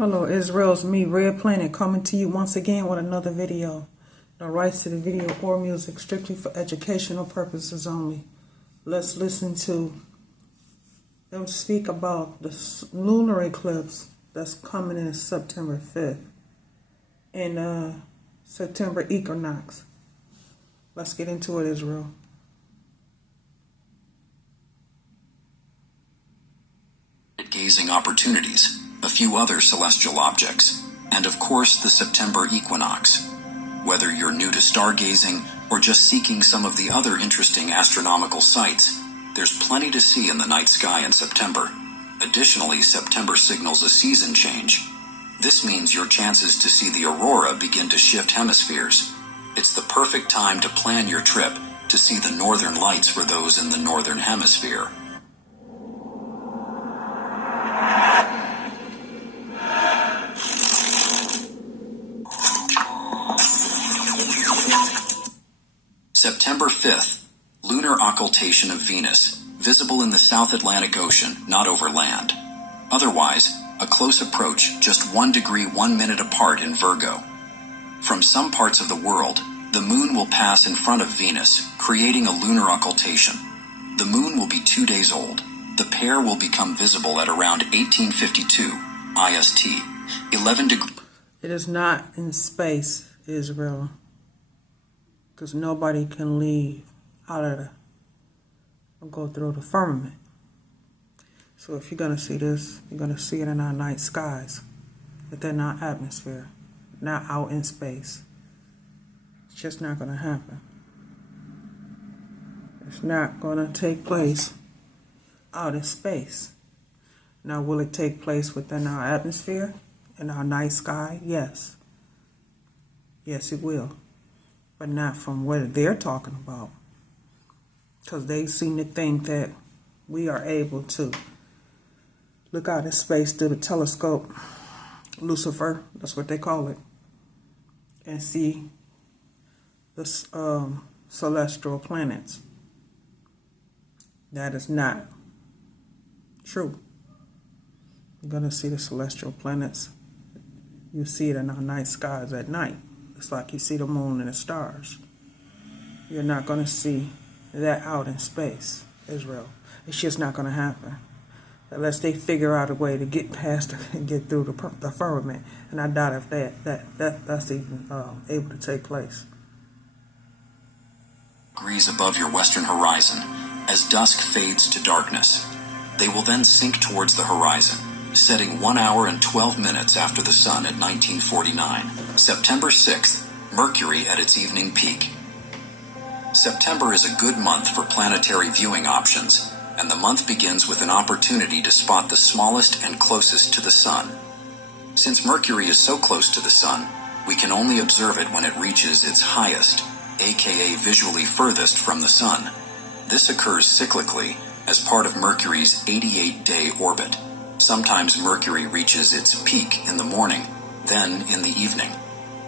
Hello Israel, it's me, Red Planet, coming to you once again with another video. The rights to the video or music strictly for educational purposes only. Let's listen to them speak about the lunar eclipse that's coming in September 5th and September equinox. Let's get into it, Israel. Gazing opportunities, a few other celestial objects, and of course the September equinox. Whether you're new to stargazing or just seeking some of the other interesting astronomical sights, there's plenty to see in the night sky in September. Additionally, September signals a season change. This means your chances to see the aurora begin to shift hemispheres. It's the perfect time to plan your trip to see the northern lights for those in the northern hemisphere. September 5th, lunar occultation of Venus, visible in the South Atlantic Ocean, not over land. Otherwise, a close approach, just 1 degree 1 minute apart in Virgo. From some parts of the world, the moon will pass in front of Venus, creating a lunar occultation. The moon will be 2 days old. The pair will become visible at around 1852 IST, 11 degrees. It is not in space, Israel, because nobody can leave out of the or go through the firmament. So if you're going to see this, you're going to see it in our night skies, within our atmosphere, not out in space. It's just not going to happen. It's not going to take place out in space. Now, will it take place within our atmosphere, in our night sky? Yes. Yes, it will. But not from what they're talking about. Because they seem to think that we are able to look out in space through the telescope, Lucifer, that's what they call it, and see the celestial planets. That is not true. You're going to see the celestial planets. You see it in our night skies at night. It's like you see the moon and the stars. You're not going to see that out in space, Israel. It's just not going to happen unless they figure out a way to get past and get through the firmament. And I doubt if that's even able to take place. Degrees above your western horizon, as dusk fades to darkness. They will then sink towards the horizon, setting 1 hour and 12 minutes after the sun at 1949. September 6th, Mercury at its evening peak. September is a good month for planetary viewing options, and the month begins with an opportunity to spot the smallest and closest to the sun. Since Mercury is so close to the sun, we can only observe it when it reaches its highest, aka visually furthest from the sun. This occurs cyclically as part of Mercury's 88-day orbit. Sometimes Mercury reaches its peak in the morning, then in the evening.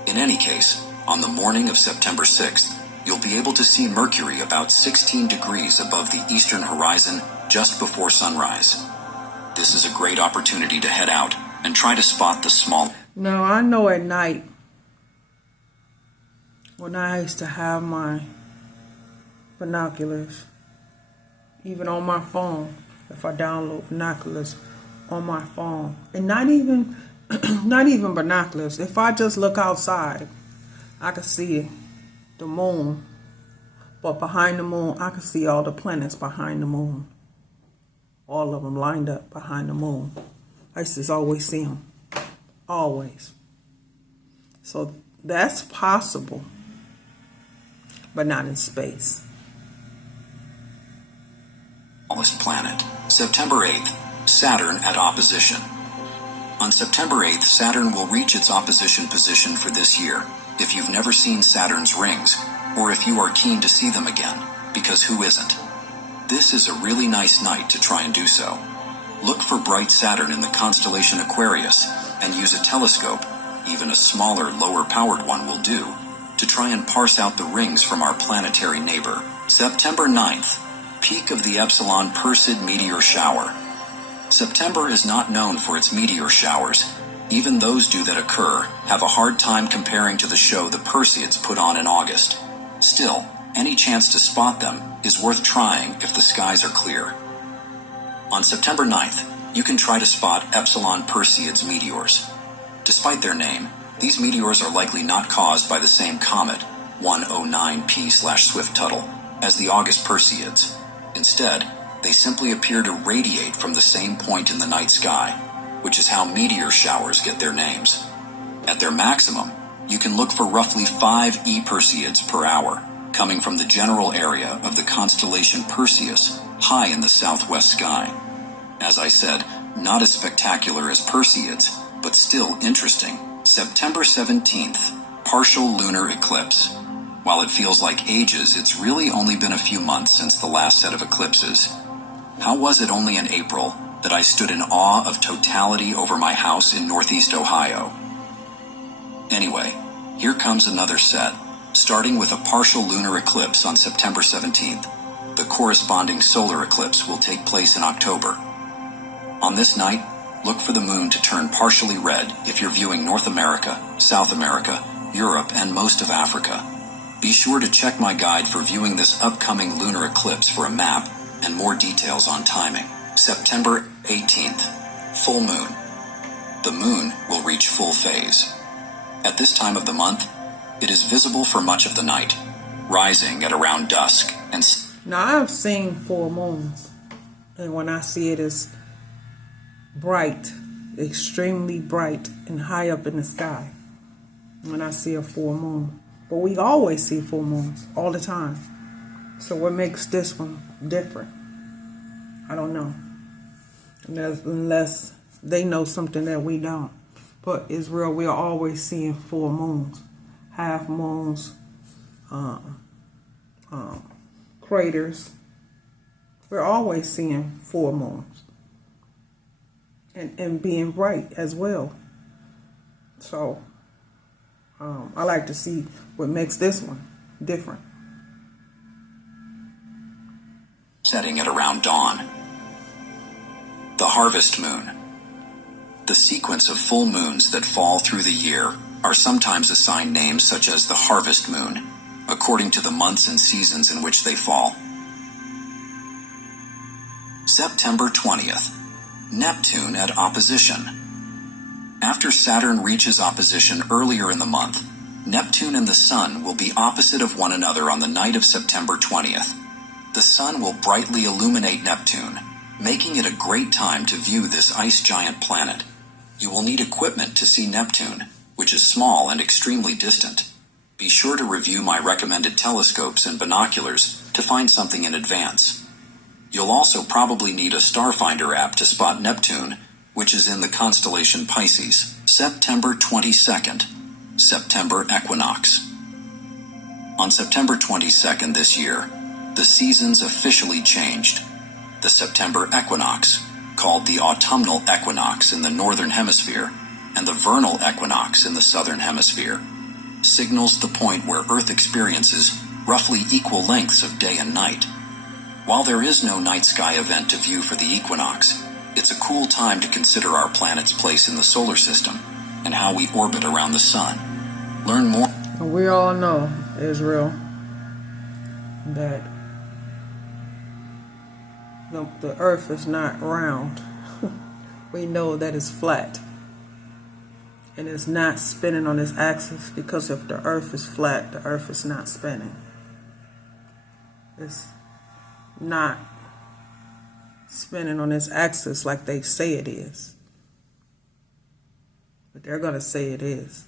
In any case, on the morning of September 6th, you'll be able to see Mercury about 16 degrees above the eastern horizon just before sunrise. This is a great opportunity to head out and try to spot the small... Now, I know at night, when I used to have my binoculars, even on my phone, if I download binoculars on my phone, and not even binoculars, if I just look outside, I can see the moon, but behind the moon, I can see all the planets behind the moon. All of them lined up behind the moon. I used to always see them. Always. So that's possible, but not in space. Smallest planet. September 8th, Saturn at opposition. On September 8th, Saturn will reach its opposition position for this year. If you've never seen Saturn's rings, or if you are keen to see them again, because who isn't? This is a really nice night to try and do so. Look for bright Saturn in the constellation Aquarius, and use a telescope, even a smaller, lower-powered one will do, to try and parse out the rings from our planetary neighbor. September 9th, peak of the Epsilon Perseid meteor shower. September is not known for its meteor showers. Even those two that occur have a hard time comparing to the show the Perseids put on in August. Still, any chance to spot them is worth trying if the skies are clear. On September 9th, you can try to spot Epsilon Perseids meteors. Despite their name, these meteors are likely not caused by the same comet, 109P/Swift-Tuttle, as the August Perseids. Instead, they simply appear to radiate from the same point in the night sky, which is how meteor showers get their names. At their maximum, you can look for roughly 5 E-Perseids per hour, coming from the general area of the constellation Perseus, high in the southwest sky. As I said, not as spectacular as Perseids, but still interesting. September 17th, partial lunar eclipse. While it feels like ages, it's really only been a few months since the last set of eclipses. How was it only in April that I stood in awe of totality over my house in Northeast Ohio? Anyway, here comes another set, starting with a partial lunar eclipse on September 17th. The corresponding solar eclipse will take place in October. On this night, look for the moon to turn partially red if you're viewing North America, South America, Europe, and most of Africa. Be sure to check my guide for viewing this upcoming lunar eclipse for a map and more details on timing. September 18th, full moon. The moon will reach full phase. At this time of the month, it is visible for much of the night, rising at around dusk and... Now, I've seen full moons, and when I see it as bright, extremely bright, and high up in the sky, when I see a full moon. But we always see full moons, all the time. So what makes this one different? I don't know. Unless they know something that we don't. But it's real, we are always seeing full moons, half moons, craters. We're always seeing full moons. And being bright as well. So, I like to see what makes this one different. Setting at around dawn. The harvest moon. The sequence of full moons that fall through the year are sometimes assigned names such as the harvest moon, according to the months and seasons in which they fall. September 20th. Neptune at opposition. After Saturn reaches opposition earlier in the month, Neptune and the Sun will be opposite of one another on the night of September 20th. The Sun will brightly illuminate Neptune, making it a great time to view this ice giant planet. You will need equipment to see Neptune, which is small and extremely distant. Be sure to review my recommended telescopes and binoculars to find something in advance. You'll also probably need a Starfinder app to spot Neptune, which is in the constellation Pisces. September 22nd, September equinox. On September 22nd this year, the seasons officially changed. The September equinox, called the autumnal equinox in the northern hemisphere, and the vernal equinox in the southern hemisphere, signals the point where Earth experiences roughly equal lengths of day and night. While there is no night sky event to view for the equinox, it's a cool time to consider our planet's place in the solar system and how we orbit around the sun. Learn more. We all know, Israel, that the earth is not round. We know that it's flat. And it's not spinning on its axis, because if the earth is flat, the earth is not spinning. It's not spinning on its axis like they say it is. But they're going to say it is,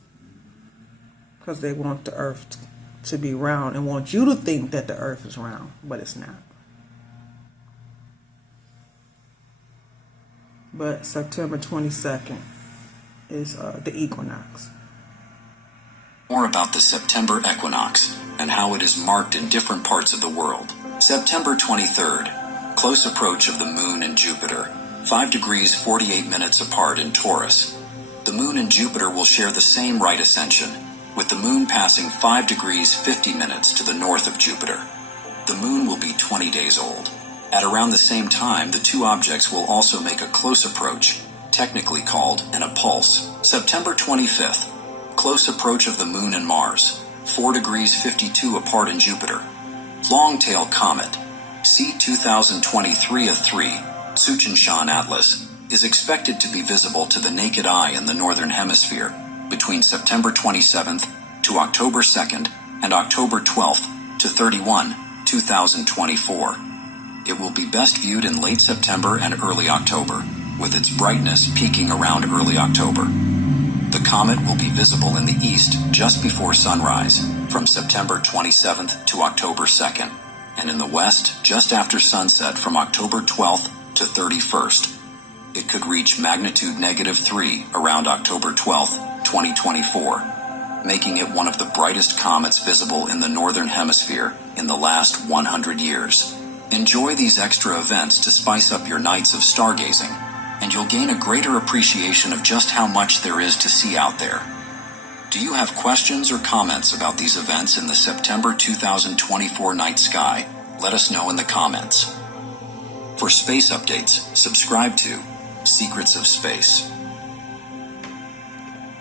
because they want the earth to be round and want you to think that the earth is round, but it's not. But September 22nd is the equinox. More about the September equinox and how it is marked in different parts of the world. September 23rd, close approach of the moon and Jupiter, 5 degrees 48 minutes apart in Taurus. The moon and Jupiter will share the same right ascension, with the moon passing 5 degrees 50 minutes to the north of Jupiter. The moon will be 20 days old. At around the same time, the two objects will also make a close approach, technically called an appulse. September 25th, close approach of the Moon and Mars, 4 degrees 52 apart in Jupiter. Long-tail comet, C 2023-3, Tsuchinshan Atlas, is expected to be visible to the naked eye in the northern hemisphere between September 27th to October 2nd and October 12th to 31, 2024. It will be best viewed in late September and early October, with its brightness peaking around early October. The comet will be visible in the east just before sunrise, from September 27th to October 2nd, and in the west just after sunset from October 12th to 31st. It could reach magnitude -3 around October 12th, 2024, making it one of the brightest comets visible in the northern hemisphere in the last 100 years. Enjoy these extra events to spice up your nights of stargazing, and you'll gain a greater appreciation of just how much there is to see out there. Do you have questions or comments about these events in the September 2024 night sky? Let us know in the comments. For space updates, subscribe to Secrets of Space.